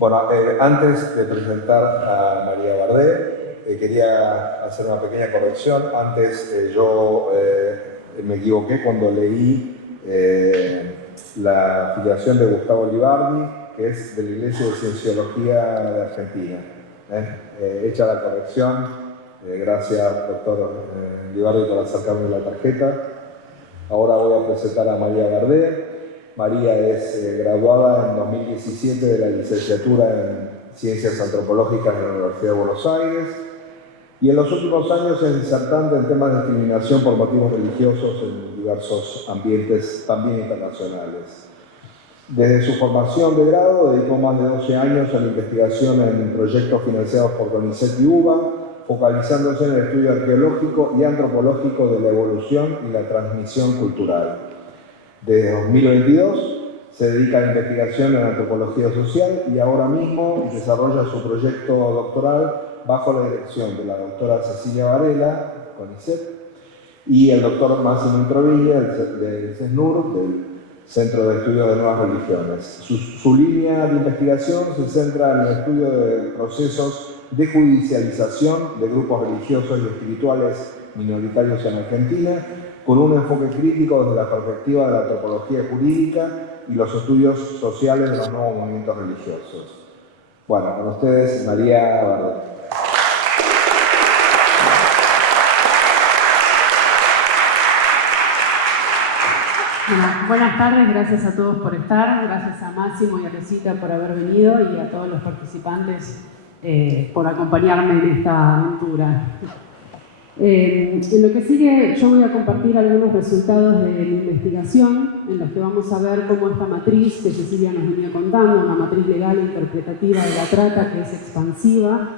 Bueno, antes de presentar a María Bardet, quería hacer una pequeña corrección. Antes yo me equivoqué cuando leí la afiliación de Gustavo Libardi, que es de la Iglesia de Cienciología de Argentina. Hecha la corrección, gracias doctor Libardi por acercarme la tarjeta. Ahora voy a presentar a María Bardet. María es graduada en 2017 de la licenciatura en Ciencias Antropológicas de la Universidad de Buenos Aires y en los últimos años es disertante en temas de discriminación por motivos religiosos en diversos ambientes también internacionales. Desde su formación de grado dedicó más de 12 años a la investigación en proyectos financiados por CONICET y UBA, focalizándose en el estudio arqueológico y antropológico de la evolución y la transmisión cultural. Desde 2022 se dedica a la investigación en antropología social y ahora mismo desarrolla su proyecto doctoral bajo la dirección de la doctora Cecilia Varela, CONICET, y el doctor Máximo Introvilla, del CESNUR, del Centro de Estudios de Nuevas Religiones. Su línea de investigación se centra en el estudio de procesos de judicialización de grupos religiosos y espirituales minoritarios en Argentina, con un enfoque crítico desde la perspectiva de la antropología jurídica y los estudios sociales de los nuevos movimientos religiosos. Bueno, con ustedes, María Bardet. Buenas tardes, gracias a todos por estar, gracias a Máximo y a Rosita por haber venido y a todos los participantes por acompañarme en esta aventura. En lo que sigue, yo voy a compartir algunos resultados de mi investigación, en los que vamos a ver cómo esta matriz que Cecilia nos venía contando, una matriz legal e interpretativa de la trata que es expansiva,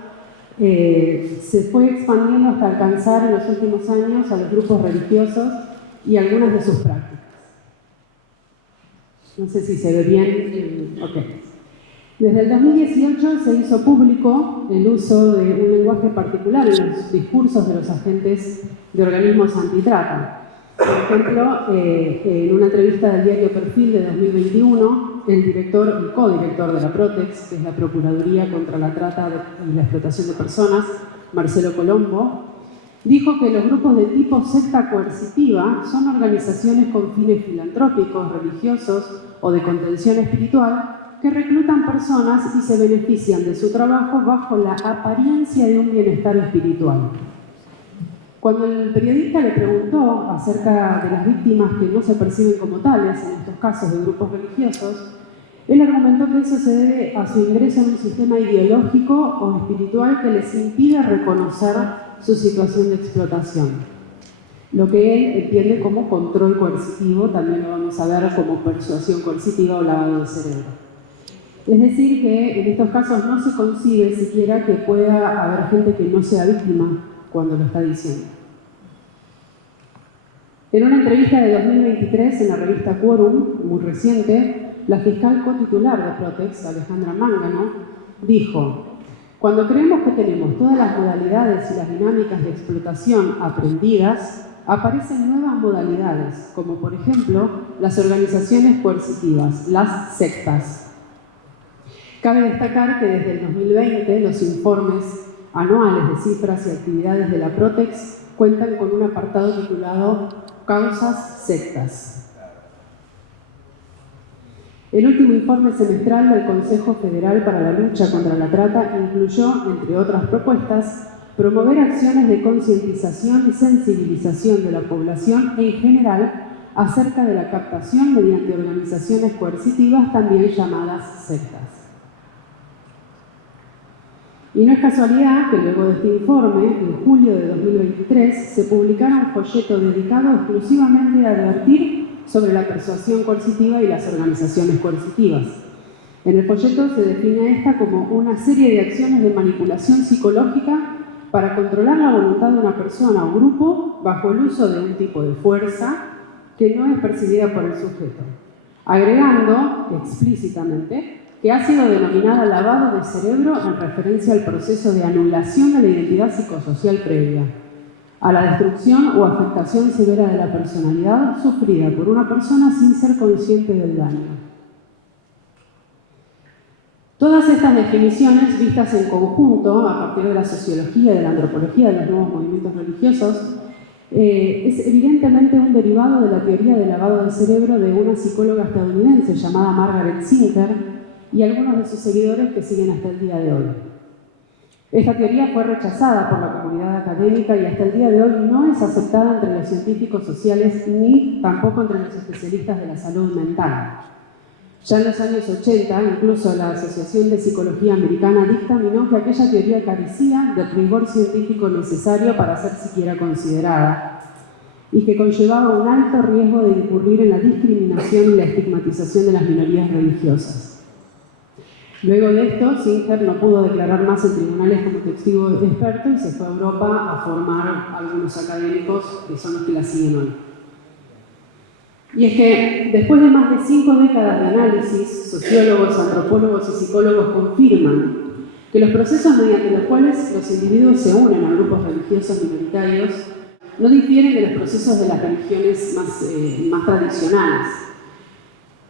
se fue expandiendo hasta alcanzar en los últimos años a los grupos religiosos y algunas de sus prácticas. No sé si se ve bien. Okay. Desde el 2018 se hizo público el uso de un lenguaje particular en los discursos de los agentes de organismos antitrata. Por ejemplo, en una entrevista del diario Perfil de 2021, el director y codirector de la Protex, que es la Procuraduría contra la Trata y la Explotación de Personas, Marcelo Colombo, dijo que los grupos de tipo secta coercitiva son organizaciones con fines filantrópicos, religiosos o de contención espiritual que reclutan personas y se benefician de su trabajo bajo la apariencia de un bienestar espiritual. Cuando el periodista le preguntó acerca de las víctimas que no se perciben como tales en estos casos de grupos religiosos, él argumentó que eso se debe a su ingreso en un sistema ideológico o espiritual que les impide reconocer su situación de explotación. Lo que él entiende como control coercitivo, también lo vamos a ver como persuasión coercitiva o lavado de cerebro. Es decir, que en estos casos no se concibe siquiera que pueda haber gente que no sea víctima cuando lo está diciendo. En una entrevista de 2023 en la revista Quorum, muy reciente, la fiscal cotitular de Protex, Alejandra Mangano, dijo: cuando creemos que tenemos todas las modalidades y las dinámicas de explotación aprendidas, aparecen nuevas modalidades, como por ejemplo las organizaciones coercitivas, las sectas. Cabe destacar que desde el 2020 los informes anuales de cifras y actividades de la Protex cuentan con un apartado titulado Causas sectas. El último informe semestral del Consejo Federal para la Lucha contra la Trata incluyó, entre otras propuestas, promover acciones de concientización y sensibilización de la población en general acerca de la captación mediante organizaciones coercitivas, también llamadas sectas. Y no es casualidad que luego de este informe, en julio de 2023, se publicara un folleto dedicado exclusivamente a advertir sobre la persuasión coercitiva y las organizaciones coercitivas. En el folleto se define esta como una serie de acciones de manipulación psicológica para controlar la voluntad de una persona o grupo bajo el uso de un tipo de fuerza que no es percibida por el sujeto, agregando explícitamente que ha sido denominada lavado de cerebro en referencia al proceso de anulación de la identidad psicosocial previa, a la destrucción o afectación severa de la personalidad sufrida por una persona sin ser consciente del daño. Todas estas definiciones, vistas en conjunto, a partir de la sociología y de la antropología de los nuevos movimientos religiosos, es evidentemente un derivado de la teoría del lavado del cerebro de una psicóloga estadounidense llamada Margaret Singer y algunos de sus seguidores que siguen hasta el día de hoy. Esta teoría fue rechazada por la comunidad académica y hasta el día de hoy no es aceptada entre los científicos sociales ni tampoco entre los especialistas de la salud mental. Ya en los años 80, incluso la Asociación de Psicología Americana dictaminó que aquella teoría carecía del rigor científico necesario para ser siquiera considerada y que conllevaba un alto riesgo de incurrir en la discriminación y la estigmatización de las minorías religiosas. Luego de esto, Singer no pudo declarar más en tribunales como testigo experto y se fue a Europa a formar algunos académicos que son los que la siguen hoy. Y es que después de más de 5 décadas de análisis, sociólogos, antropólogos y psicólogos confirman que los procesos mediante los cuales los individuos se unen a grupos religiosos minoritarios no difieren de los procesos de las religiones más tradicionales.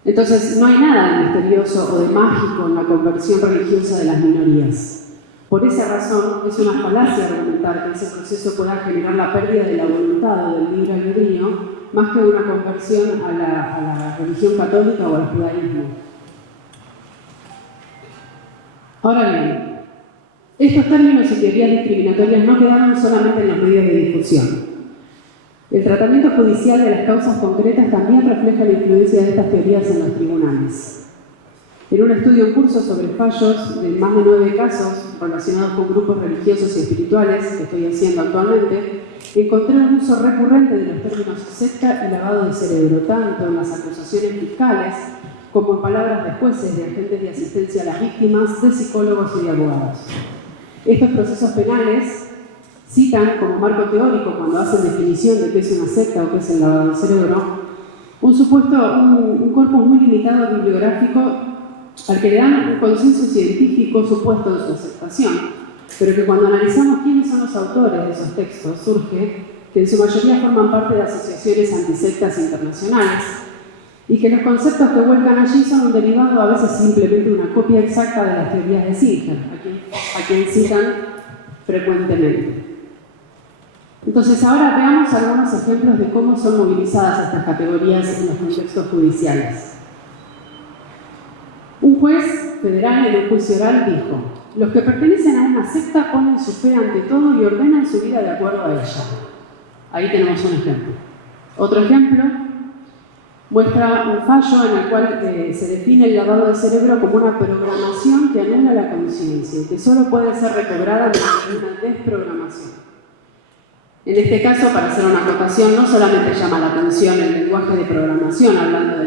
Entonces, no hay nada de misterioso o de mágico en la conversión religiosa de las minorías. Por esa razón, es una falacia argumentar que ese proceso pueda generar la pérdida de la voluntad o del libre albedrío, más que una conversión a la religión católica o al judaísmo. Ahora bien, estos términos y teorías discriminatorias no quedaron solamente en los medios de difusión. El tratamiento judicial de las causas concretas también refleja la influencia de estas teorías en los tribunales. En un estudio en curso sobre fallos de más de 9 casos relacionados con grupos religiosos y espirituales que estoy haciendo actualmente, encontré un uso recurrente de los términos secta y lavado de cerebro, tanto en las acusaciones fiscales como en palabras de jueces, de agentes de asistencia a las víctimas, de psicólogos y de abogados. Estos procesos penales citan como marco teórico, cuando hacen definición de qué es una secta o qué es el lavado del cerebro, un corpus muy limitado bibliográfico al que le dan un consenso científico supuesto de su aceptación, pero que cuando analizamos quiénes son los autores de esos textos, surge que en su mayoría forman parte de asociaciones antisectas internacionales y que los conceptos que vuelcan allí son un derivado, a veces simplemente una copia exacta de las teorías de Singer, a quien citan frecuentemente. Entonces, ahora veamos algunos ejemplos de cómo son movilizadas estas categorías en los contextos judiciales. Un juez federal en un juicio oral dijo: los que pertenecen a una secta ponen su fe ante todo y ordenan su vida de acuerdo a ella. Ahí tenemos un ejemplo. Otro ejemplo muestra un fallo en el cual se define el lavado de cerebro como una programación que anula la conciencia y que solo puede ser recobrada mediante una desprogramación. En este caso, para hacer una acotación, no solamente llama la atención el lenguaje de programación, hablando de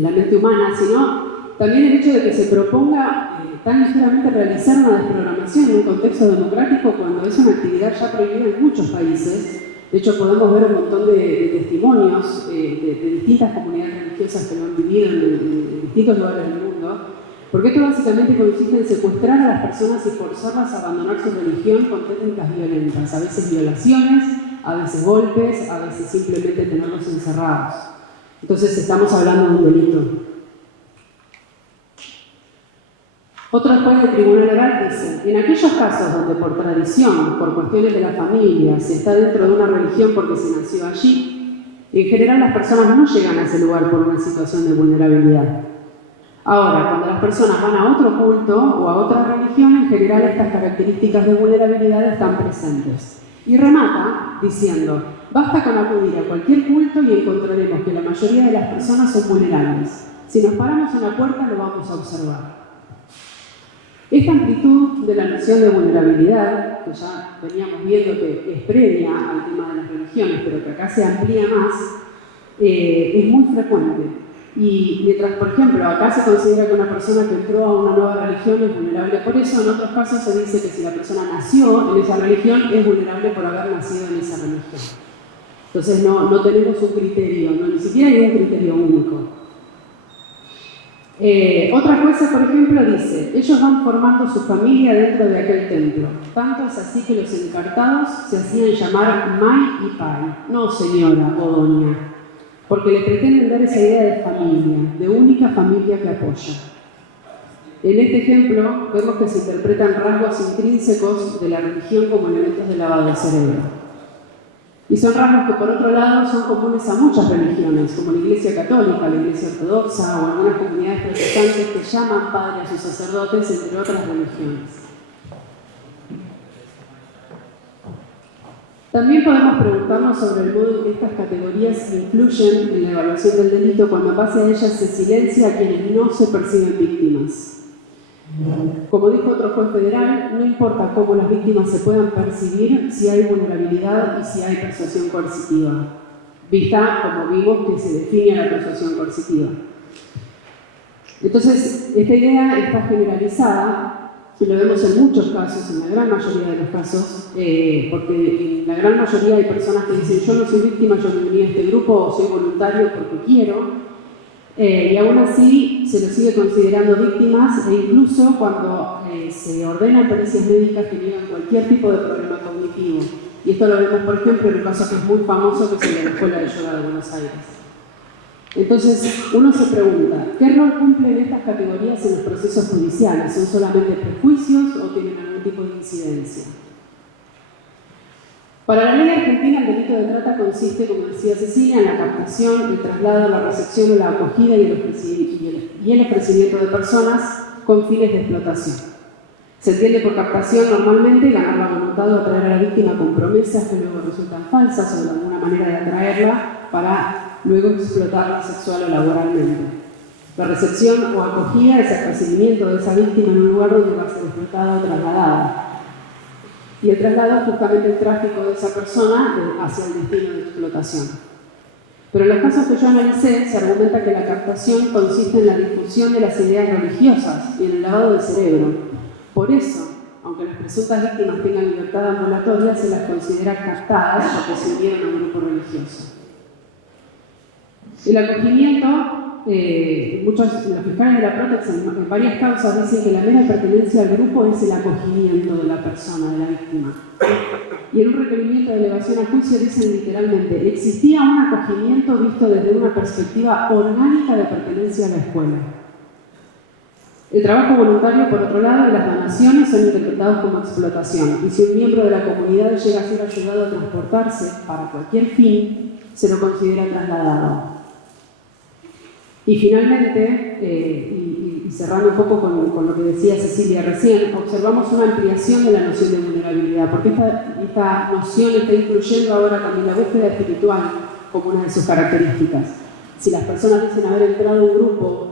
la mente humana, sino también el hecho de que se proponga tan ligeramente realizar una desprogramación en un contexto democrático cuando es una actividad ya prohibida en muchos países. De hecho, podemos ver un montón de testimonios de distintas comunidades religiosas que lo han vivido en distintos lugares del mundo, porque esto básicamente consiste en secuestrar a las personas y forzarlas a abandonar su religión con técnicas violentas, a veces violaciones, a veces golpes, a veces simplemente tenerlos encerrados. Entonces estamos hablando de un delito. Otro juez del tribunal oral dice: en aquellos casos donde por tradición, por cuestiones de la familia, se está dentro de una religión porque se nació allí, en general las personas no llegan a ese lugar por una situación de vulnerabilidad. Ahora, cuando las personas van a otro culto o a otra religión, en general estas características de vulnerabilidad están presentes. Y remata diciendo: basta con acudir a cualquier culto y encontraremos que la mayoría de las personas son vulnerables. Si nos paramos en la puerta, lo vamos a observar. Esta amplitud de la noción de vulnerabilidad, que ya veníamos viendo que es previa al tema de las religiones, pero que acá se amplía más, es muy frecuente. Y mientras, por ejemplo, acá se considera que una persona que entró a una nueva religión es vulnerable por eso, en otros casos se dice que si la persona nació en esa religión es vulnerable por haber nacido en esa religión. Entonces no tenemos un criterio, ni siquiera hay un criterio único. Otra jueza, por ejemplo, dice: ellos van formando su familia dentro de aquel templo. Tanto es así que los encartados se hacían llamar Mai y Pai, no señora o doña, porque le pretenden dar esa idea de familia, de única familia que apoya. En este ejemplo vemos que se interpretan rasgos intrínsecos de la religión como elementos de lavado de cerebro. Y son rasgos que por otro lado son comunes a muchas religiones, como la Iglesia Católica, la Iglesia Ortodoxa o algunas comunidades protestantes que llaman padre a sus sacerdotes, entre otras religiones. También podemos preguntarnos sobre el modo en que estas categorías influyen en la evaluación del delito cuando en base a ellas se silencia a quienes no se perciben víctimas. Como dijo otro juez federal, no importa cómo las víctimas se puedan percibir si hay vulnerabilidad y si hay persuasión coercitiva, vista como vimos que se define a la persuasión coercitiva. Entonces, esta idea está generalizada y lo vemos en muchos casos, en la gran mayoría de los casos, porque en la gran mayoría hay personas que dicen yo no soy víctima, yo me uní a este grupo o soy voluntario porque quiero. Y aún así se los sigue considerando víctimas e incluso cuando se ordenan pericias médicas que niegan cualquier tipo de problema cognitivo. Y esto lo vemos, por ejemplo, en un caso que es muy famoso, que es el de la Escuela de Yoga de Buenos Aires. Entonces, uno se pregunta, ¿qué rol cumplen estas categorías en los procesos judiciales? ¿Son solamente prejuicios o tienen algún tipo de incidencia? Para la ley argentina, el delito de trata consiste, como decía Cecilia, en la captación, el traslado, la recepción o la acogida y el ofrecimiento de personas con fines de explotación. Se entiende por captación normalmente ganar la voluntad o atraer a la víctima con promesas que luego resultan falsas o de alguna manera de atraerla para luego explotarla sexual o laboralmente. La recepción o acogida es el recibimiento de esa víctima en un lugar donde va a ser explotada o trasladada. Y el traslado es justamente el tráfico de esa persona hacia el destino de explotación. Pero en los casos que yo analicé, se argumenta que la captación consiste en la difusión de las ideas religiosas y en el lavado del cerebro. Por eso, aunque las presuntas víctimas tengan libertad ambulatoria, se las considera captadas porque se unieron a un grupo religioso. El acogimiento, los fiscales de la Protex en varias causas dicen que la mera pertenencia al grupo es el acogimiento de la persona, de la víctima. Y en un requerimiento de elevación a juicio dicen literalmente, existía un acogimiento visto desde una perspectiva orgánica de pertenencia a la escuela. El trabajo voluntario, por otro lado, y las donaciones son interpretados como explotación. Y si un miembro de la comunidad llega a ser ayudado a transportarse para cualquier fin, se lo considera trasladado. Y finalmente, y cerrando un poco con lo que decía Cecilia recién, observamos una ampliación de la noción de vulnerabilidad, porque esta noción está incluyendo ahora también la búsqueda espiritual como una de sus características. Si las personas dicen haber entrado a un grupo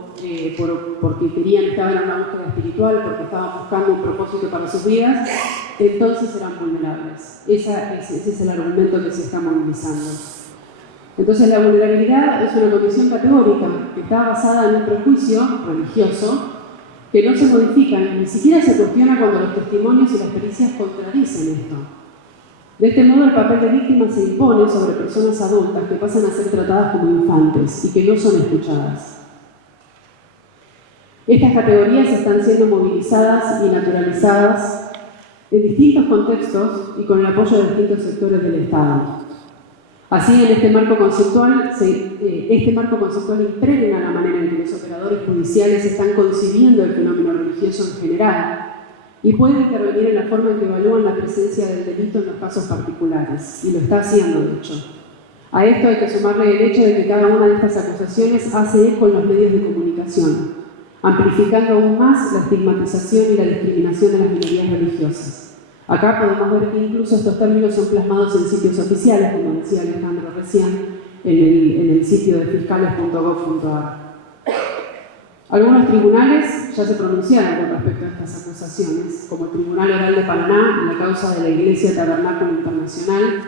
porque querían estar en una búsqueda espiritual, porque estaban buscando un propósito para sus vidas, entonces serán vulnerables. Ese es el argumento que se está movilizando. Entonces la vulnerabilidad es una condición categórica que está basada en un prejuicio religioso que no se modifica ni siquiera se cuestiona cuando los testimonios y las pericias contradicen esto. De este modo el papel de víctima se impone sobre personas adultas que pasan a ser tratadas como infantes y que no son escuchadas. Estas categorías están siendo movilizadas y naturalizadas en distintos contextos y con el apoyo de distintos sectores del Estado. Así, en este marco conceptual impregna la manera en que los operadores judiciales están concibiendo el fenómeno religioso en general y puede intervenir en la forma en que evalúan la presencia del delito en los casos particulares, y lo está haciendo, de hecho. A esto hay que sumarle el hecho de que cada una de estas acusaciones hace eco en los medios de comunicación, amplificando aún más la estigmatización y la discriminación de las minorías religiosas. Acá podemos ver que incluso estos términos son plasmados en sitios oficiales, como decía Alejandro recién, en el sitio de fiscales.gov.ar. Algunos tribunales ya se pronunciaron con respecto a estas acusaciones, como el Tribunal Oral de Paraná en la causa de la Iglesia Tabernáculo Internacional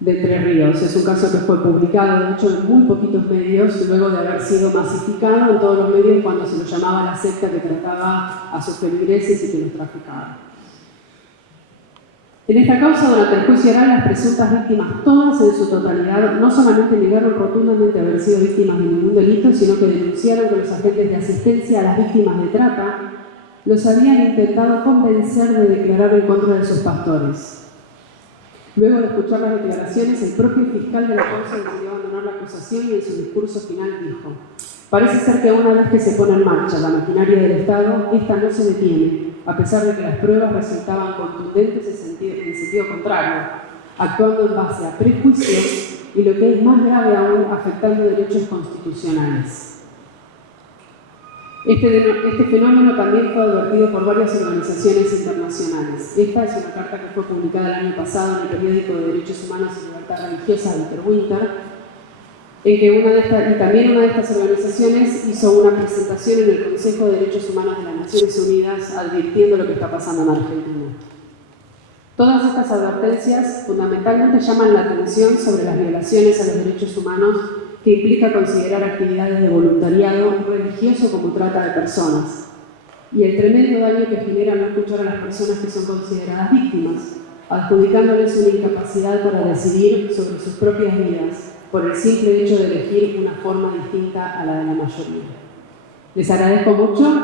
de Entre Ríos. Es un caso que fue publicado, de hecho, en muy poquitos medios, luego de haber sido masificado en todos los medios cuando se lo llamaba la secta que trataba a sus feligreses y que los traficaba. En esta causa, durante el juicio oral, las presuntas víctimas, todas en su totalidad, no solamente negaron rotundamente haber sido víctimas de ningún delito, sino que denunciaron que los agentes de asistencia a las víctimas de trata los habían intentado convencer de declarar en contra de sus pastores. Luego de escuchar las declaraciones, el propio fiscal de la causa decidió abandonar la acusación y en su discurso final dijo: parece ser que una vez que se pone en marcha la maquinaria del Estado, esta no se detiene, a pesar de que las pruebas resultaban contundentes en sentido contrario, actuando en base a prejuicios y, lo que es más grave aún, afectando derechos constitucionales. Este fenómeno también fue advertido por varias organizaciones internacionales. Esta es una carta que fue publicada el año pasado en el periódico de Derechos Humanos y Libertad Religiosa Winter, en que también una de estas organizaciones hizo una presentación en el Consejo de Derechos Humanos de las Naciones Unidas advirtiendo lo que está pasando en Argentina. Todas estas advertencias fundamentalmente llaman la atención sobre las violaciones a los derechos humanos que implica considerar actividades de voluntariado religioso como trata de personas, y el tremendo daño que genera no escuchar a las personas que son consideradas víctimas, adjudicándoles una incapacidad para decidir sobre sus propias vidas por el simple hecho de elegir una forma distinta a la de la mayoría. Les agradezco mucho